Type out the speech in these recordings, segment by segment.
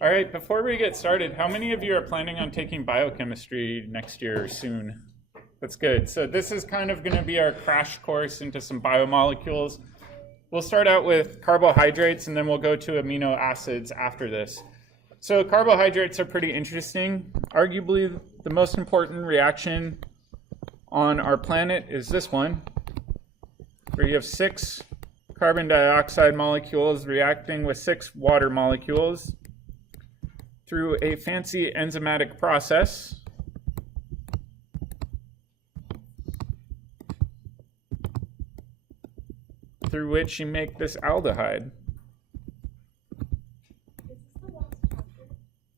All right, before we get started, how many of you are planning on taking biochemistry next year or soon? That's good. So this is kind of going to be our crash course into some biomolecules. We'll start out with carbohydrates, and then we'll go to amino acids after this. So carbohydrates are pretty interesting. Arguably, the most important reaction on our planet is this one, where you have 6 carbon dioxide molecules reacting with 6 water molecules through a fancy enzymatic process. Through which you make this aldehyde.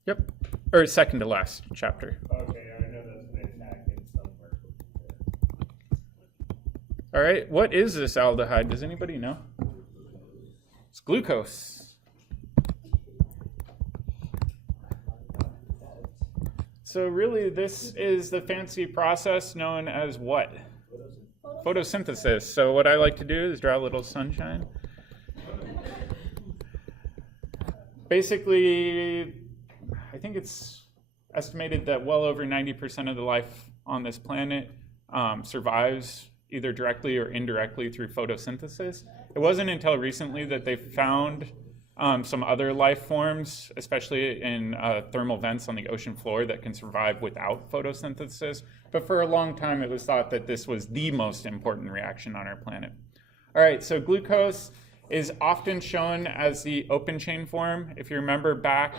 Yep, or second to last chapter. Okay, I know that's been attacking somewhere. All right, what is this aldehyde? Does anybody know? It's glucose. So really, this is the fancy process known as what? Photosynthesis. So what I like to do is draw a little sunshine. Basically, I think it's estimated that well over 90% of the life on this planet survives either directly or indirectly through photosynthesis. It wasn't until recently that they found some other life forms, especially in thermal vents on the ocean floor, that can survive without photosynthesis. But for a long time, it was thought that this was the most important reaction on our planet. All right, so glucose is often shown as the open chain form. If you remember back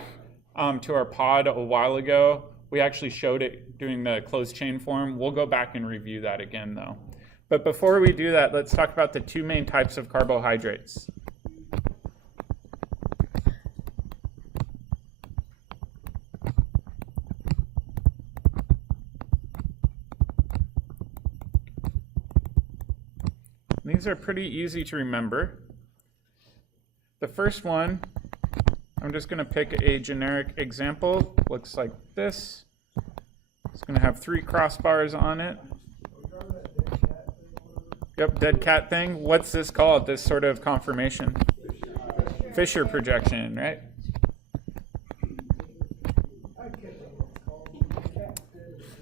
to our pod a while ago, we actually showed it doing the closed chain form. We'll go back and review that again, though. But before we do that, let's talk about the 2 main types of carbohydrates. These are pretty easy to remember. The first one, I'm just going to pick a generic example. Looks like this. It's going to have 3 crossbars on it. Yep, dead cat thing. What's this called, this sort of conformation? Fischer projection, right?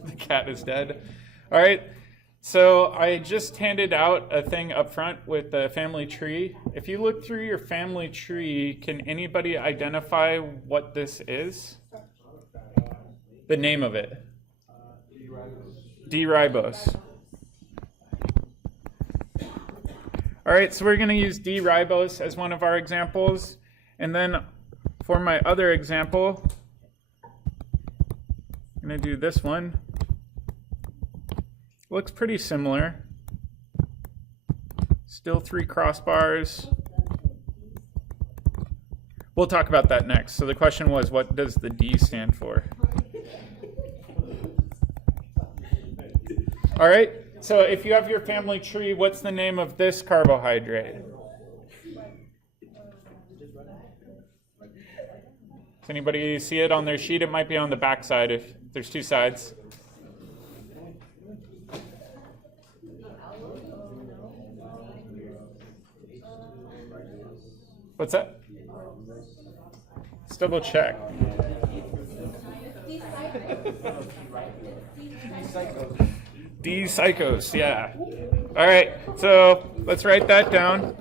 The cat is dead. All right. So I just handed out a thing up front with the family tree. If you look through your family tree, can anybody identify what this is? The name of it? D-ribose. All right, so we're going to use D-ribose as one of our examples. And then for my other example, I'm going to do this one. Looks pretty similar. Still 3 crossbars. We'll talk about that next. So the question was, what does the D stand for? All right, so if you have your family tree, what's the name of this carbohydrate? Does anybody see it on their sheet? It might be on the back side if there's 2 sides. What's that? Let's double check. D-psychos, yeah. All right, so let's write that down.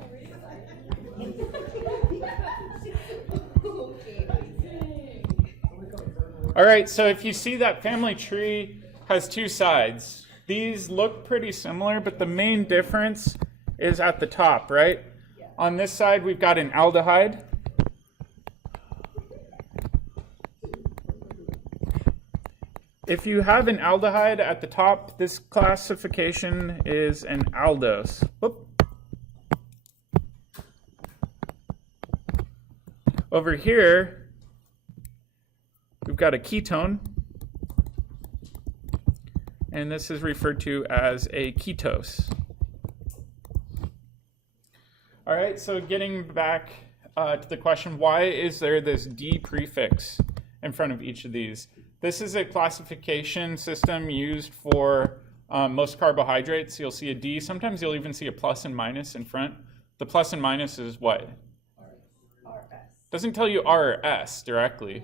All right, so if you see that family tree has 2 sides. These look pretty similar, but the main difference is at the top, right? On this side, we've got an aldehyde. If you have an aldehyde at the top, this classification is an aldose. Whoop. Over here, we've got a ketone, and this is referred to as a ketose. All right, so getting back to the question, why is there this D prefix in front of each of these? This is a classification system used for most carbohydrates. You'll see a D. Sometimes you'll even see a plus and minus in front. The plus and minus is what? Doesn't tell you R or S directly.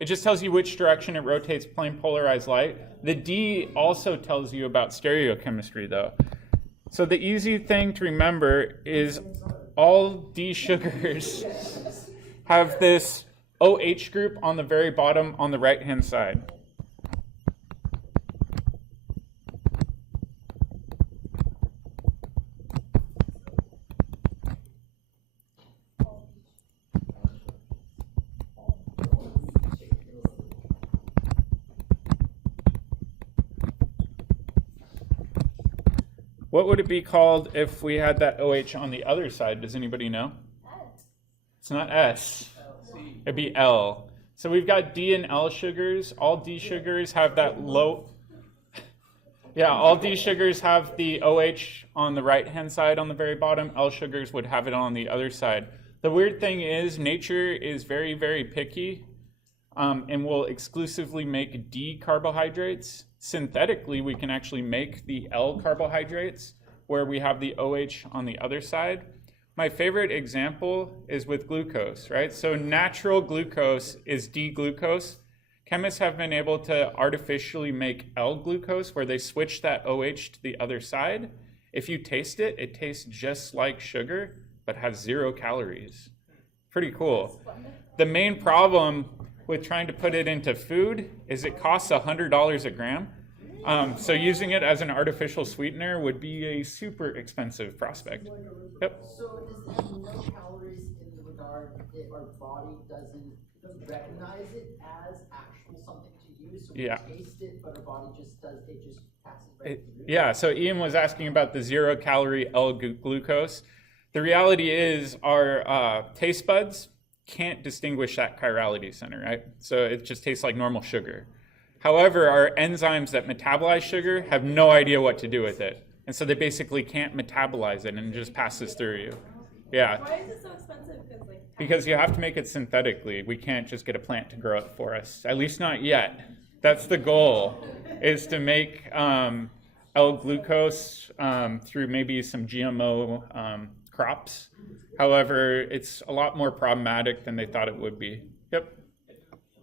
It just tells you which direction it rotates plane polarized light. The D also tells you about stereochemistry though. So the easy thing to remember is all D sugars have this OH group on the very bottom on the right-hand side. What would it be called if we had that OH on the other side? Does anybody know? It's not S. It'd be L. So we've got D and L sugars. All D sugars have that low... Yeah, all D sugars have the OH on the right-hand side on the very bottom. L sugars would have it on the other side. The weird thing is nature is very, very picky and will exclusively make D carbohydrates. Synthetically, we can actually make the L carbohydrates where we have the OH on the other side. My favorite example is with glucose, right? So natural glucose is D-glucose. Chemists have been able to artificially make L-glucose where they switch that OH to the other side. If you taste it, it tastes just like sugar, but has 0 calories. Pretty cool. The main problem with trying to put it into food is it costs $100 a gram. So using it as an artificial sweetener would be a super expensive prospect. Yep. So is there no calories in the regard that our body doesn't recognize it as actual something to use? So we taste it, but our body just does, it just passes right through? Yeah, so Ian was asking about the 0 calorie L-glucose. The reality is our taste buds can't distinguish that chirality center, right? So it just tastes like normal sugar. However, our enzymes that metabolize sugar have no idea what to do with it. And so they basically can't metabolize it and it just passes through you. Yeah. Why is it so expensive? Because you have to make it synthetically. We can't just get a plant to grow it for us, at least not yet. That's the goal, is to make L-glucose through maybe some GMO crops. However, it's a lot more problematic than they thought it would be. Yep.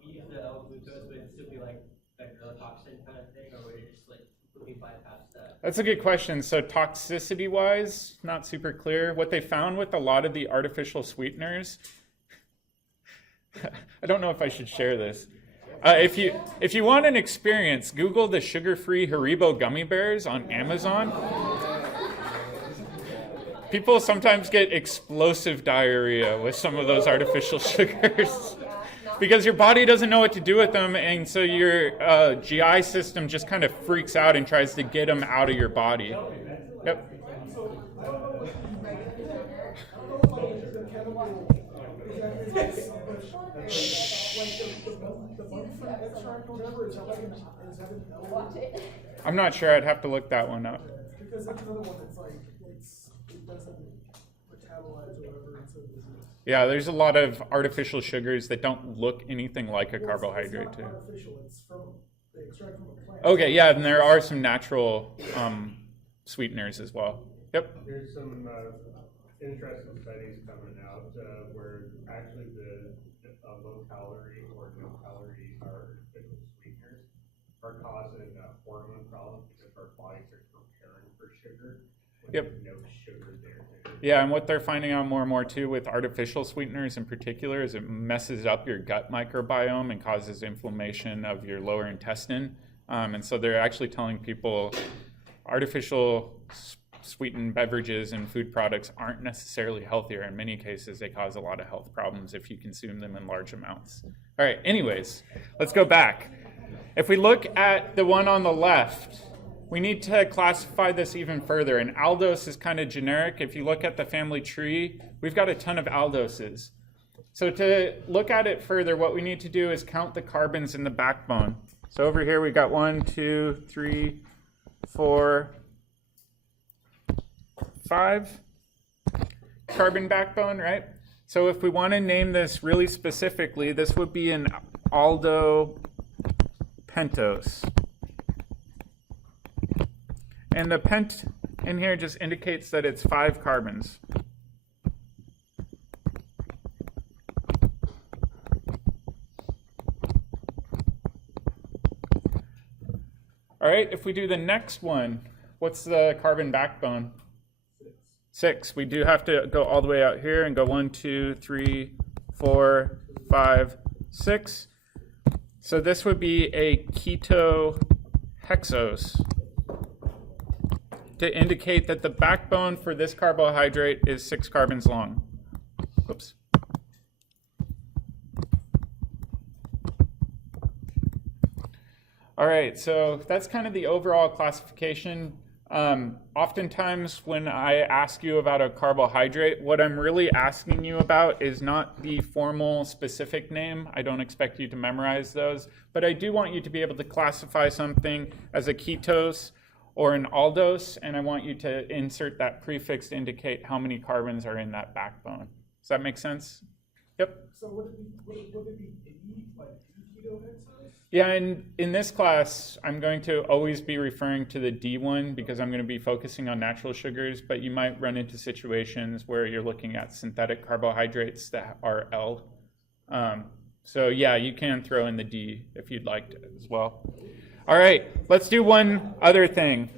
Use the L-glucose, would it still be like neurotoxin kind of thing, or would it just like completely bypass that? That's a good question. So toxicity-wise, not super clear. What they found with a lot of the artificial sweeteners, I don't know if I should share this. If you want an experience, Google the sugar-free Haribo gummy bears on Amazon. People sometimes get explosive diarrhea with some of those artificial sugars because your body doesn't know what to do with them, and so your GI system just kind of freaks out and tries to get them out of your body. Yep. I'm not sure. I'd have to look that one up. Because that's another one that's like, it doesn't metabolize or whatever. So yeah, there's a lot of artificial sugars that don't look anything like a carbohydrate it's too. not artificial, it's from, they extract from a plant. Okay, yeah, and there are some natural sweeteners as well. Yep. There's some interesting studies coming out where actually the low calorie or no calorie artificial sweeteners are causing hormone problems because our bodies are preparing for sugar when Yep. there's no sugar there. Yeah, and what they're finding out more and more too with artificial sweeteners in particular is it messes up your gut microbiome and causes inflammation of your lower intestine. And so they're actually telling people artificial sweetened beverages and food products aren't necessarily healthier. In many cases, they cause a lot of health problems if you consume them in large amounts. All right, anyways, let's go back. If we look at the one on the left, we need to classify this even further. And aldose is kind of generic. If you look at the family tree, we've got a ton of aldoses. So to look at it further, what we need to do is count the carbons in the backbone. So over here, we got 1, 2, 3, 4, 5 carbon backbone, right? So if we want to name this really specifically, this would be an aldopentose. And the pent in here just indicates that it's 5 carbons. All right, if we do the next one, what's the carbon backbone? 6. We do have to go all the way out here and go 1, 2, 3, 4, 5, 6. So this would be a ketohexose to indicate that the backbone for this carbohydrate is 6 carbons long. Oops. All right, so that's kind of the overall classification. Oftentimes when I ask you about a carbohydrate, what I'm really asking you about is not the formal specific name. I don't expect you to memorize those, but I do want you to be able to classify something as a ketose or an aldose, and I want you to insert that prefix to indicate how many carbons are in that backbone. Does that make sense? Yep. So would it be D, like ketohexose? Yeah, and in this class, I'm going to always be referring to the D one because I'm going to be focusing on natural sugars, but you might run into situations where you're looking at synthetic carbohydrates that are L. So yeah, you can throw in the D if you'd like to as well. All right, let's do one other thing.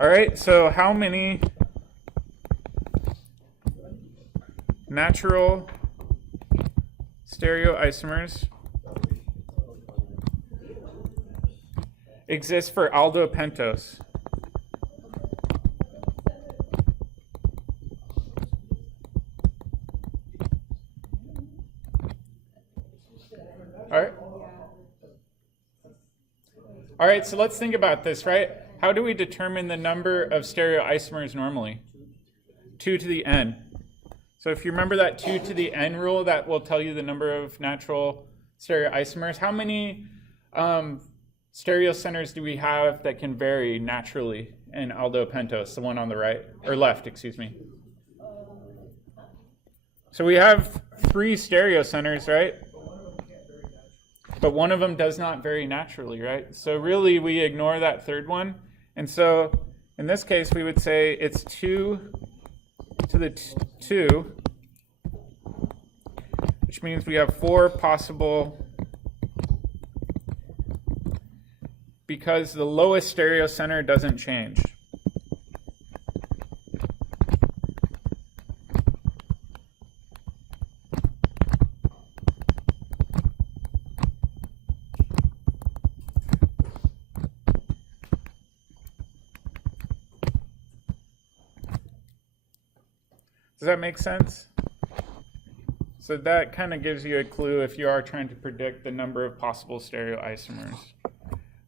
All right, so how many natural stereoisomers exist for aldopentose? All right, so let's think about this, right? How do we determine the number of stereoisomers normally? 2 to the n. So if you remember that 2 to the n rule, that will tell you the number of natural stereoisomers. How many stereocenters do we have that can vary naturally in aldopentose, the one on the right, or left, excuse me? So we have 3 stereocenters, right? But one of them does not vary naturally, right? So really we ignore that third one. And so in this case, we would say it's 2 to the 2, which means we have 4 possible, because the lowest stereocenter doesn't change. Does that make sense? So that kind of gives you a clue if you are trying to predict the number of possible stereoisomers.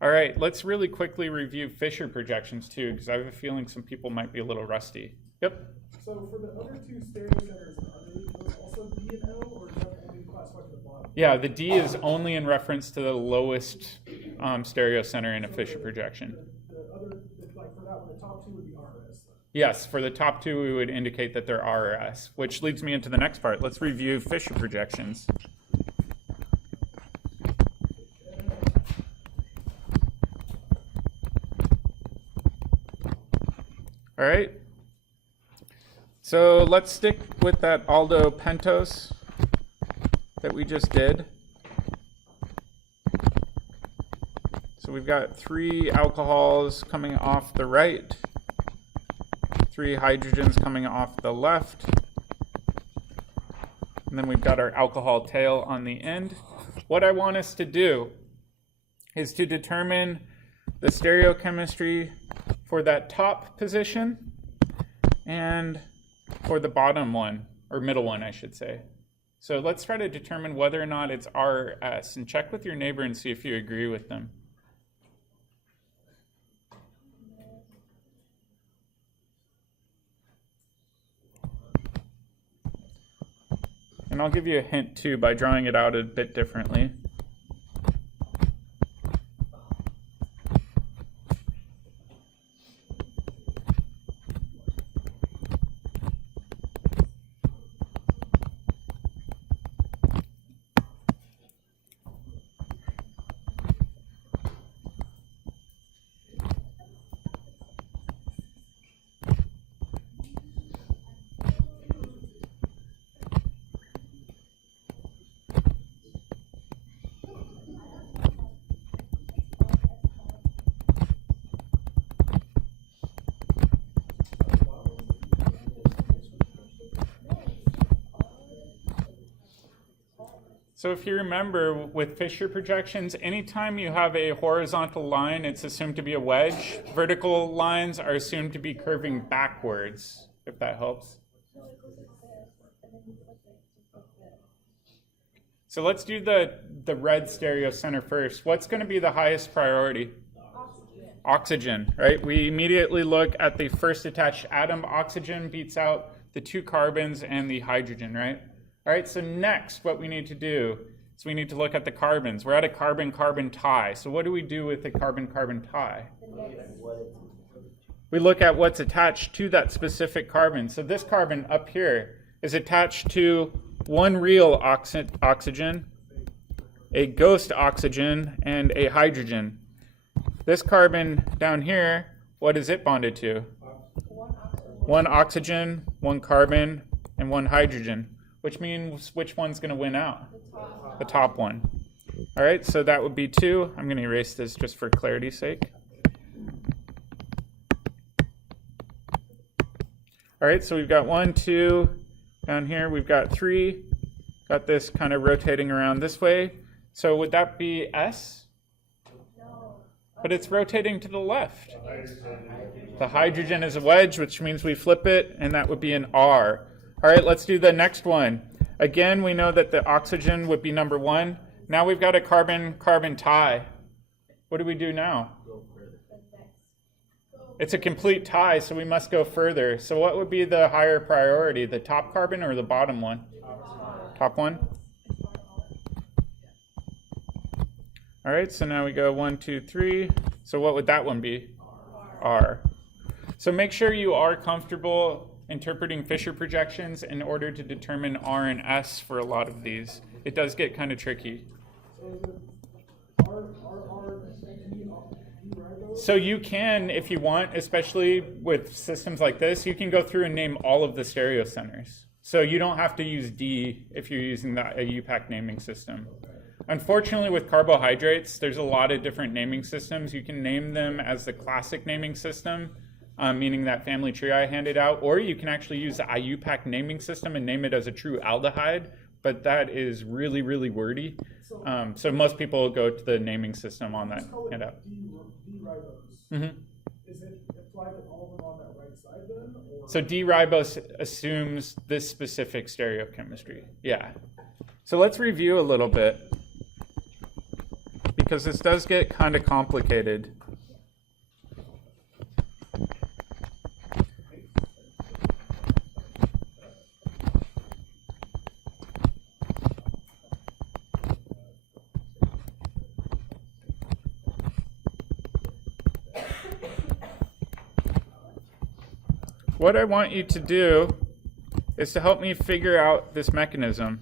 All right, let's really quickly review Fischer projections too, because I have a feeling some people might be a little rusty. Yep. So for the other 2 stereocenters, are those also D and L, or is that only classified at the bottom? Yeah, the D is only in reference to the lowest stereocenter in a Fischer projection. The other, like for that one, the top 2 would be RS. Yes, for the top 2, we would indicate that they're RS, which leads me into the next part. Let's review Fischer projections. All right. So let's stick with that aldopentose that we just did. So we've got 3 alcohols coming off the right, 3 hydrogens coming off the left, and then we've got our alcohol tail on the end. What I want us to do is to determine the stereochemistry for that top position and for the bottom one, or middle one, I should say. So let's try to determine whether or not it's RS, and check with your neighbor and see if you agree with them. And I'll give you a hint too by drawing it out a bit differently. So if you remember with Fischer projections, anytime you have a horizontal line, it's assumed to be a wedge. Vertical lines are assumed to be curving backwards, if that helps. So let's do the red stereo center first. What's going to be the highest priority? Oxygen, right? We immediately look at the first attached atom. Oxygen beats out the 2 carbons and the hydrogen, right? All right, so next what we need to do is we need to look at the carbons. We're at a carbon-carbon tie. So what do we do with a carbon-carbon tie? We look at what's attached to that specific carbon. So this carbon up here is attached to one real oxygen, a ghost oxygen, and a hydrogen. This carbon down here, what is it bonded to? One oxygen, one carbon, and one hydrogen. Which means which one's going to win out? The top one. All right, so that would be 2. I'm going to erase this just for clarity's sake. All right, so we've got 1, 2. Down here we've got 3. Got this kind of rotating around this way. So would that be S? No. But it's rotating to the left. The hydrogen is a wedge, which means we flip it, and that would be an R. All right, let's do the next one. Again, we know that the oxygen would be number 1. Now we've got a carbon-carbon tie. What do we do now? It's a complete tie, so we must go further. So what would be the higher priority, the top carbon or the bottom one? Top one? All right, so now we go 1, 2, 3. So what would that one be? R. So make sure you are comfortable interpreting Fischer projections in order to determine R and S for a lot of these. It does get kind of tricky. So you can, if you want, especially with systems like this, you can go through and name all of the stereo centers. So you don't have to use D if you're using a UPAC naming system. Unfortunately, with carbohydrates, there's a lot of different naming systems. You can name them as the classic naming system, meaning that family tree I handed out, or you can actually use the IUPAC naming system and name it as a true aldehyde, but that is really, really wordy. So most people go to the naming system on that handout. Mm-hmm. Is it applied to all of them on that right side then? Or? So D-ribose assumes this specific stereochemistry. Yeah. So let's review a little bit, because this does get kind of complicated. What I want you to do is to help me figure out this mechanism.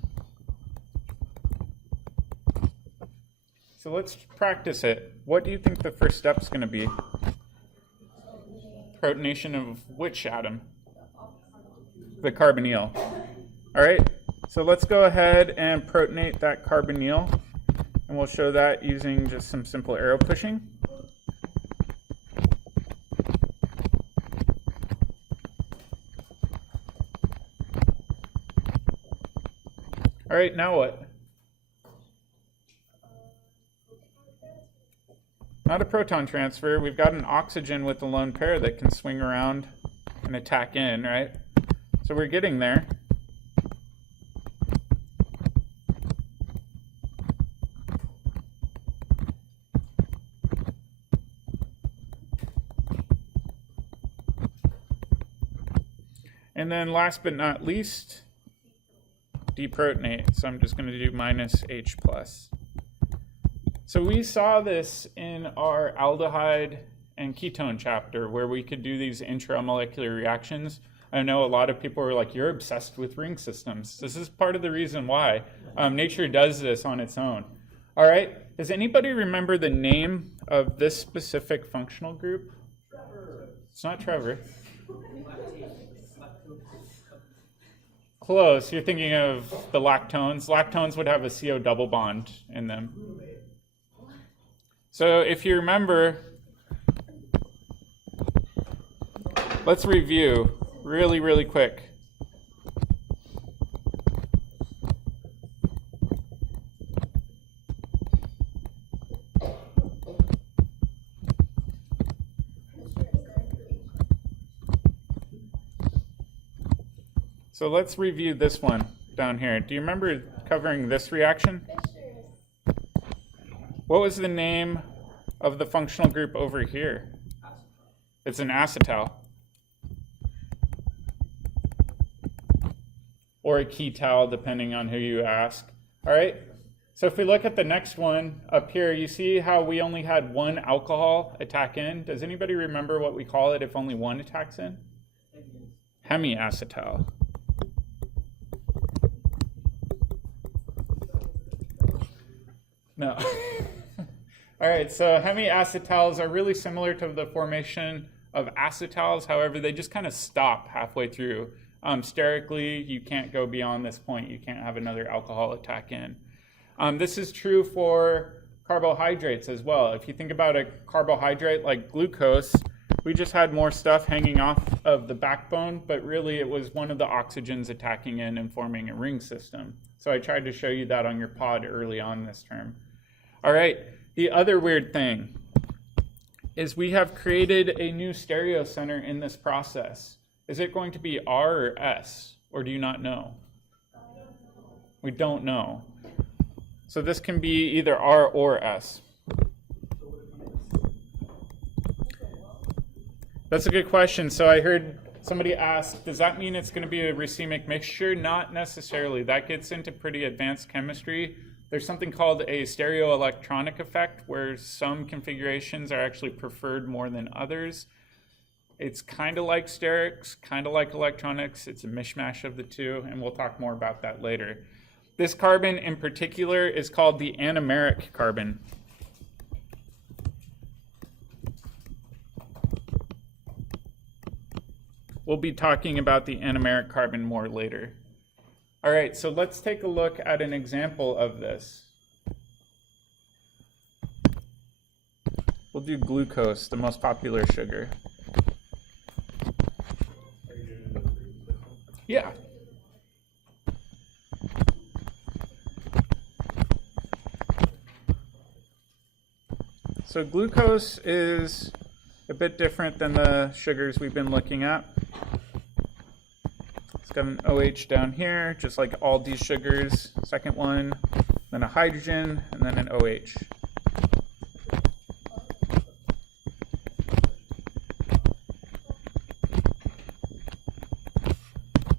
So let's practice it. What do you think the first step is going to be? Protonation of which atom? The carbonyl. All right, so let's go ahead and protonate that carbonyl, and we'll show that using just some simple arrow pushing. All right, now what? Not a proton transfer. We've got an oxygen with a lone pair that can swing around and attack in, right? So we're getting there. And then last but not least, deprotonate. So I'm just going to do minus H plus. So we saw this in our aldehyde and ketone chapter where we could do these intramolecular reactions. I know a lot of people are like, you're obsessed with ring systems. This is part of the reason why. Nature does this on its own. All right, does anybody remember the name of this specific functional group? Trevor. It's not Trevor. Close. You're thinking of the lactones. Lactones would have a CO double bond in them. So if you remember, let's review really, really quick. So let's review this one down here. Do you remember covering this reaction? What was the name of the functional group over here? It's an acetal. Or a ketal, depending on who you ask. All right, so if we look at the next one up here, you see how we only had one alcohol attack in? Does anybody remember what we call it if only one attacks in? Hemiacetal. No. All right, so hemiacetals are really similar to the formation of acetals. However, they just kind of stop halfway through. Sterically, you can't go beyond this point. You can't have another alcohol attack in. This is true for carbohydrates as well. If you think about a carbohydrate like glucose, we just had more stuff hanging off of the backbone, but really it was one of the oxygens attacking in and forming a ring system. So I tried to show you that on your pod early on this term. All right, the other weird thing is we have created a new stereocenter in this process. Is it going to be R or S, or do you not know? We don't know. So this can be either R or S. That's a good question. So I heard somebody ask, does that mean it's going to be a racemic mixture? Not necessarily. That gets into pretty advanced chemistry. There's something called a stereoelectronic effect, where some configurations are actually preferred more than others. It's kind of like sterics, kind of like electronics. It's a mishmash of the two, and we'll talk more about that later. This carbon in particular is called the anomeric carbon. We'll be talking about the anomeric carbon more later. All right, so let's take a look at an example of this. We'll do glucose, the most popular sugar. Yeah. So glucose is a bit different than the sugars we've been looking at. It's got an OH down here, just like all these sugars. Second one, then a hydrogen, and then an OH.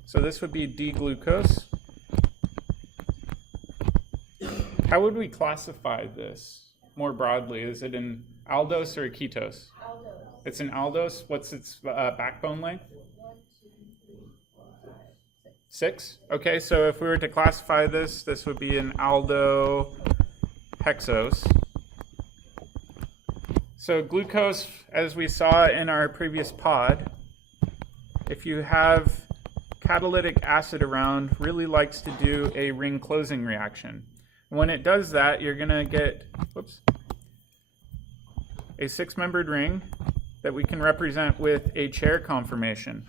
So this would be D-glucose. How would we classify this more broadly? Is it an aldose or a ketose? Aldose. It's an aldose. What's its backbone length? 1, 2, 3, 4, 5, 6. 6? Okay, so if we were to classify this, this would be an aldo hexose. So glucose, as we saw in our previous pod, if you have catalytic acid around, really likes to do a ring closing reaction. When it does that, you're going to get a 6-membered ring that we can represent with a chair conformation.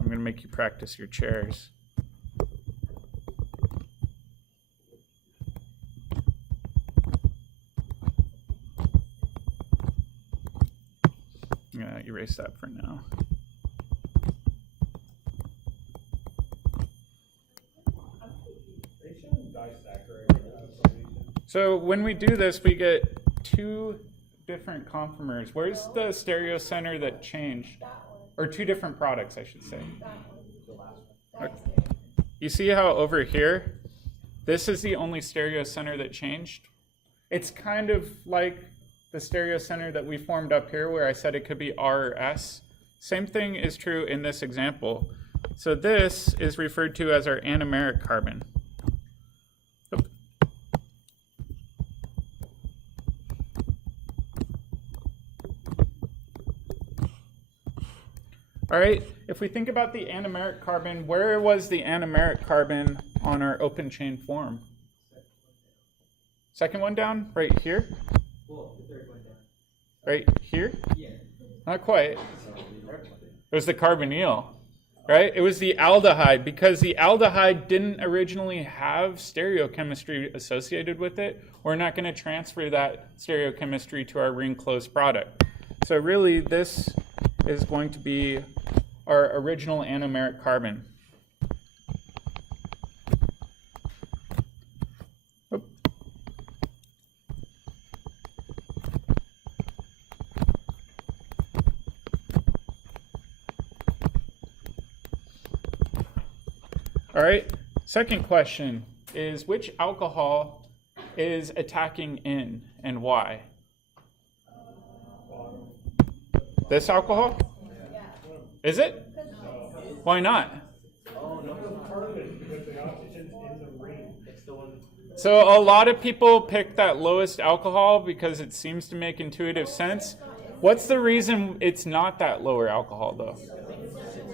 I'm going to make you practice your chairs. I'm going to erase that for now. They shouldn't disaccharide formation. So when we do this, we get 2 different conformers. Where's the stereocenter that changed? That one. Or 2 different products, I should say. That one. The last one. That's Okay. there. You see how over here, this is the only stereocenter that changed? It's kind of like the stereocenter that we formed up here where I said it could be R or S. Same thing is true in this example. So this is referred to as our anomeric carbon. Oop. All right, if we think about the anomeric carbon, where was the anomeric carbon on our open chain form? Second one down, right here, Well, the third one down. right here. Yeah. Not quite. It was the carbonyl, right? It was the aldehyde, because the aldehyde didn't originally have stereochemistry associated with it. We're not going to transfer that stereochemistry to our ring-closed product. So really, this is going to be our original anomeric carbon. Oop. All right, second question is, which alcohol is attacking in and why? This alcohol? Is it? Why not? Carbon, because the oxygen's in the ring. It's the one. So a lot of people pick that lowest alcohol because it seems to make intuitive sense. What's the reason it's not that lower alcohol, though?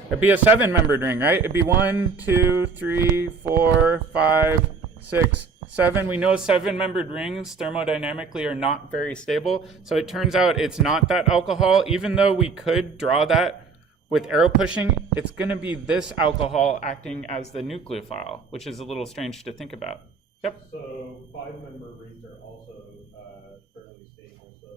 It'd be a 7-membered ring, right? It'd be 1, 2, 3, 4, 5, 6, 7. We know 7-membered rings thermodynamically are not very stable. So it turns out it's not that alcohol. Even though we could draw that with arrow pushing, it's going to be this alcohol acting as the nucleophile, which is a little strange to think about. Yep. So 5-member rings are also fairly stable, so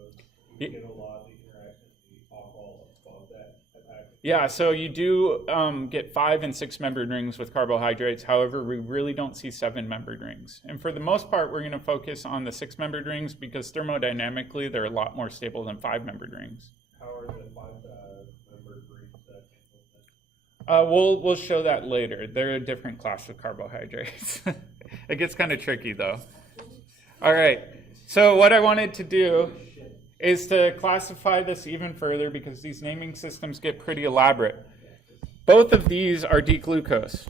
you get a lot of the interaction with the alcohol above that attack. Yeah, so you do get 5 and 6-membered rings with carbohydrates. However, we really don't see 7-membered rings. And for the most part, we're going to focus on the 6-membered rings because thermodynamically, they're a lot more stable than 5-membered rings. How are the 5-membered rings cancelled? We'll show that later. They're a different class of carbohydrates. It gets kind of tricky, though. All right, so what I wanted to do is to classify this even further because these naming systems get pretty elaborate. Both of these are D-glucose.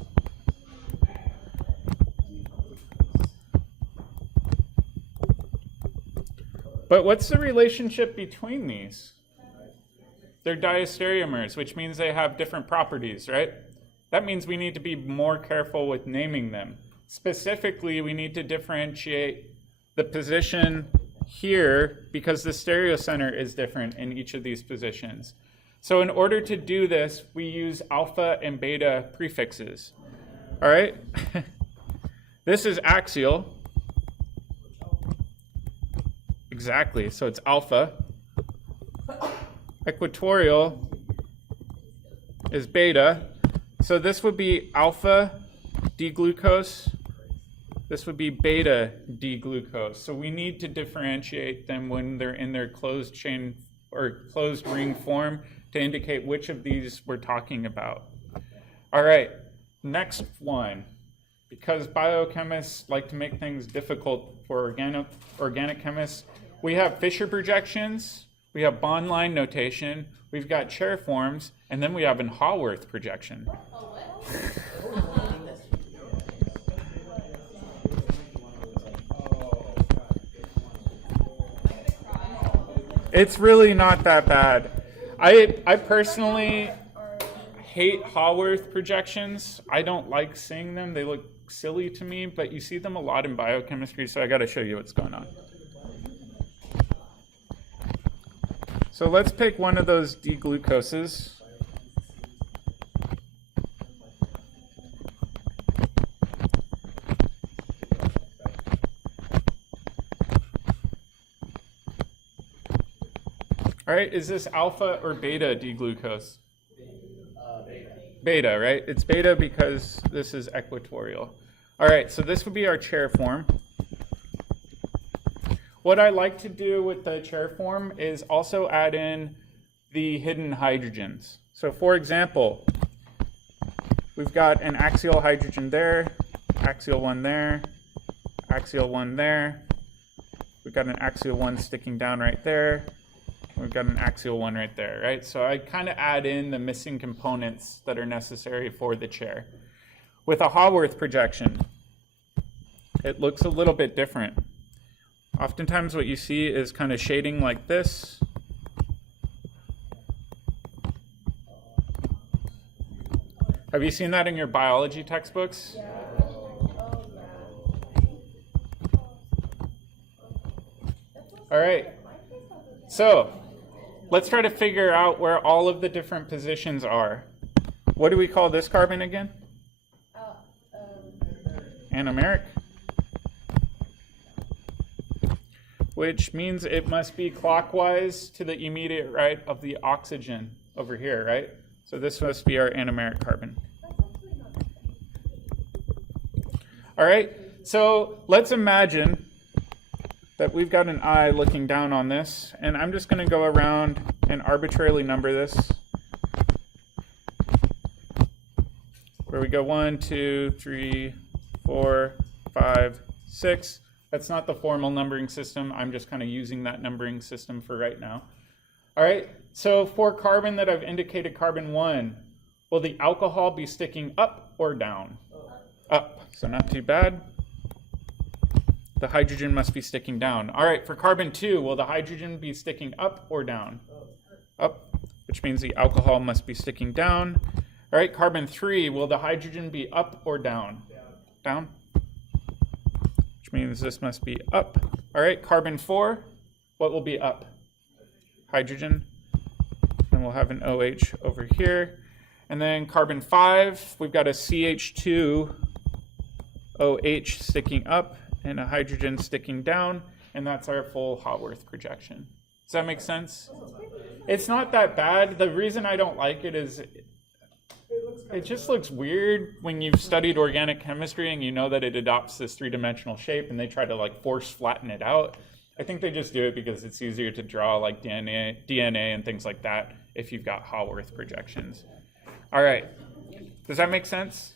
But what's the relationship between these? They're diastereomers, which means they have different properties, right? That means we need to be more careful with naming them. Specifically, we need to differentiate the position here because the stereocenter is different in each of these positions. So in order to do this, we use alpha and beta prefixes. All right? This is axial. Exactly, so it's alpha. Equatorial is beta. So this would be alpha D-glucose. This would be beta D-glucose. So we need to differentiate them when they're in their closed chain or closed ring form to indicate which of these we're talking about. All right, next one. Because biochemists like to make things difficult for organic chemists, we have Fischer projections, we have bond line notation, we've got chair forms, and then we have an Haworth projection. It's really not that bad. I personally hate Haworth projections. I don't like seeing them. They look silly to me, but you see them a lot in biochemistry, so I got to show you what's going on. So let's pick one of those D-glucoses. All right, is this alpha or beta D-glucose? Beta, right? It's beta because this is equatorial. All right, so this would be our chair form. What I like to do with the chair form is also add in the hidden hydrogens. So for example, we've got an axial hydrogen there, axial one there, axial one there. We've got an axial one sticking down right there. We've got an axial one right there, right? So I kind of add in the missing components that are necessary for the chair. With a Haworth projection, it looks a little bit different. Oftentimes what you see is kind of shading like this. Have you seen that in your biology textbooks? All right. So let's try to figure out where all of the different positions are. What do we call this carbon again? Anomeric. Which means it must be clockwise to the immediate right of the oxygen over here, right? So this must be our anomeric carbon. All right, so let's imagine that we've got an eye looking down on this, and I'm just going to go around and arbitrarily number this. Where we go 1, 2, 3, 4, 5, 6. That's not the formal numbering system. I'm just kind of using that numbering system for right now. All right, so for carbon that I've indicated, carbon 1, will the alcohol be sticking up or down? Up, so not too bad. The hydrogen must be sticking down. All right, for carbon 2, will the hydrogen be sticking up or down? Up, which means the alcohol must be sticking down. All right, carbon 3, will the hydrogen be up or down? Down. Which means this must be up. All right, carbon 4, what will be up? Hydrogen. And we'll have an OH over here. And then carbon 5, we've got a CH2 OH sticking up and a hydrogen sticking down, and that's our full Haworth projection. Does that make sense? It's not that bad. The reason I don't like it is it just looks weird when you've studied organic chemistry and you know that it adopts this three-dimensional shape and they try to like force flatten it out. I think they just do it because it's easier to draw like DNA and things like that if you've got Haworth projections. All right, does that make sense?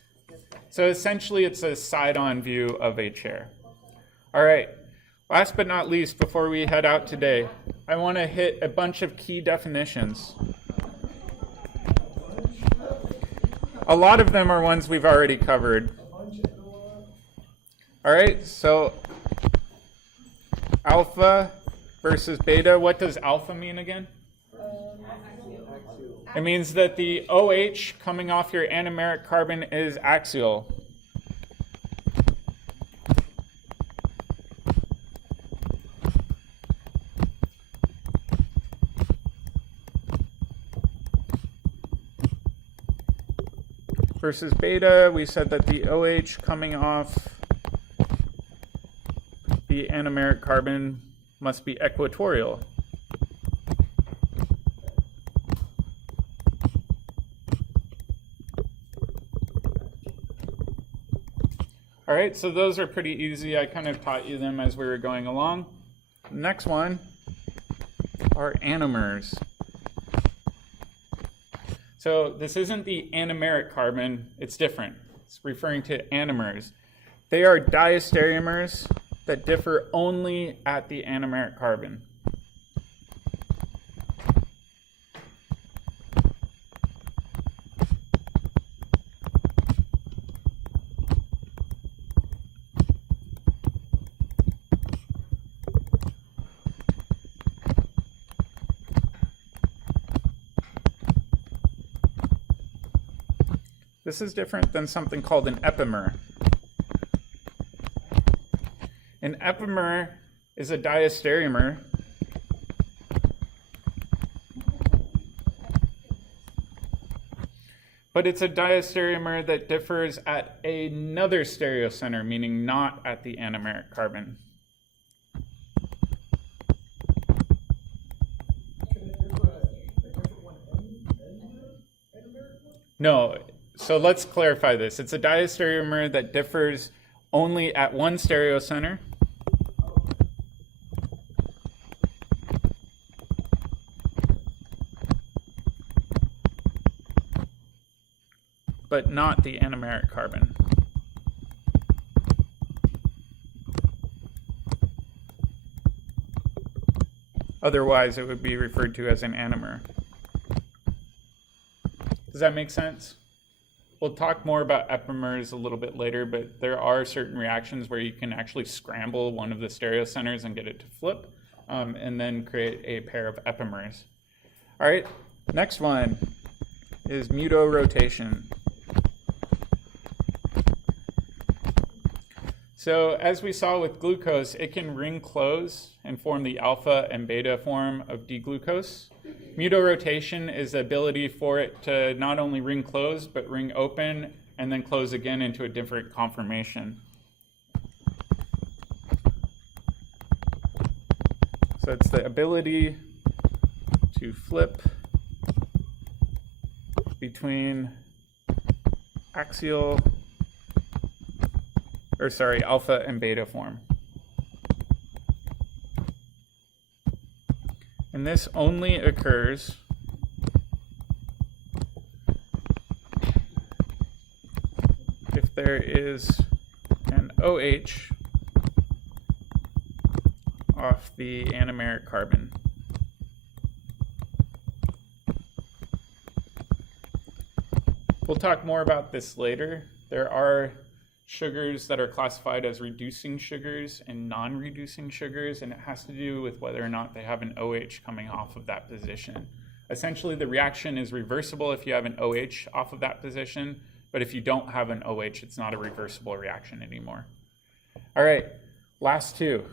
So essentially it's a side-on view of a chair. All right, last but not least, before we head out today, I want to hit a bunch of key definitions. A lot of them are ones we've already covered. All right, so alpha versus beta. What does alpha mean again? It means that the OH coming off your anomeric carbon is axial. Versus beta, we said that the OH coming off the anomeric carbon must be equatorial. All right, so those are pretty easy. I kind of taught you them as we were going along. Next one are anomers. So this isn't the anomeric carbon, it's different. It's referring to anomers. They are diastereomers that differ only at the anomeric carbon. This is different than something called an epimer. An epimer is a diastereomer but it's a diastereomer that differs at another stereocenter, meaning not at the anomeric carbon. No, so let's clarify this. It's a diastereomer that differs only at one stereocenter. But not the anomeric carbon. Otherwise, it would be referred to as an anomer. Does that make sense? We'll talk more about epimers a little bit later, but there are certain reactions where you can actually scramble one of the stereocenters and get it to flip, and then create a pair of epimers. All right, next one is mutorotation. So as we saw with glucose, it can ring close and form the alpha and beta form of D-glucose. Mutorotation is the ability for it to not only ring close, but ring open and then close again into a different conformation. So it's the ability to flip between alpha and beta form. And this only occurs if there is an OH off the anomeric carbon. We'll talk more about this later. There are sugars that are classified as reducing sugars and non-reducing sugars, and it has to do with whether or not they have an OH coming off of that position. Essentially, the reaction is reversible if you have an OH off of that position, but if you don't have an OH, it's not a reversible reaction anymore. All right, last two.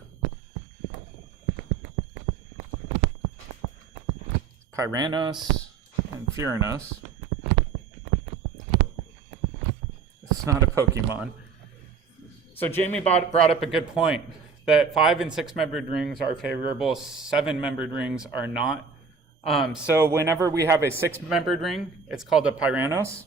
Pyranose and furanose. It's not a Pokemon. So Jamie brought up a good point, that 5 and 6 membered rings are favorable, 7 membered rings are not. So whenever we have a 6 membered ring, it's called a pyranose.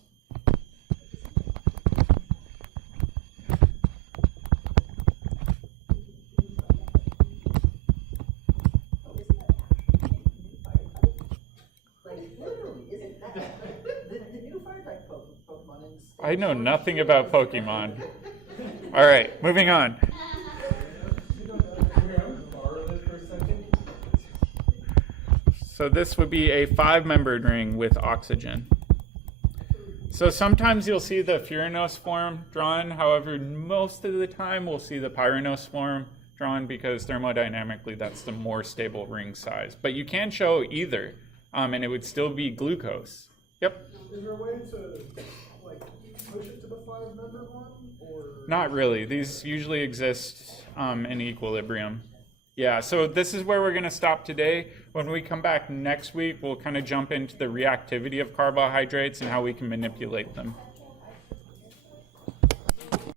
I know nothing about Pokemon. All right, moving on. So this would be a 5-membered ring with oxygen. So sometimes you'll see the furanose form drawn. However, most of the time we'll see the pyranose form drawn because thermodynamically that's the more stable ring size. But you can show either, and it would still be glucose. Yep. Is there a way to push it to the 5-member one, or not really? These usually exist in equilibrium. Yeah, so this is where we're going to stop today. When we come back next week, we'll kind of jump into the reactivity of carbohydrates and how we can manipulate them.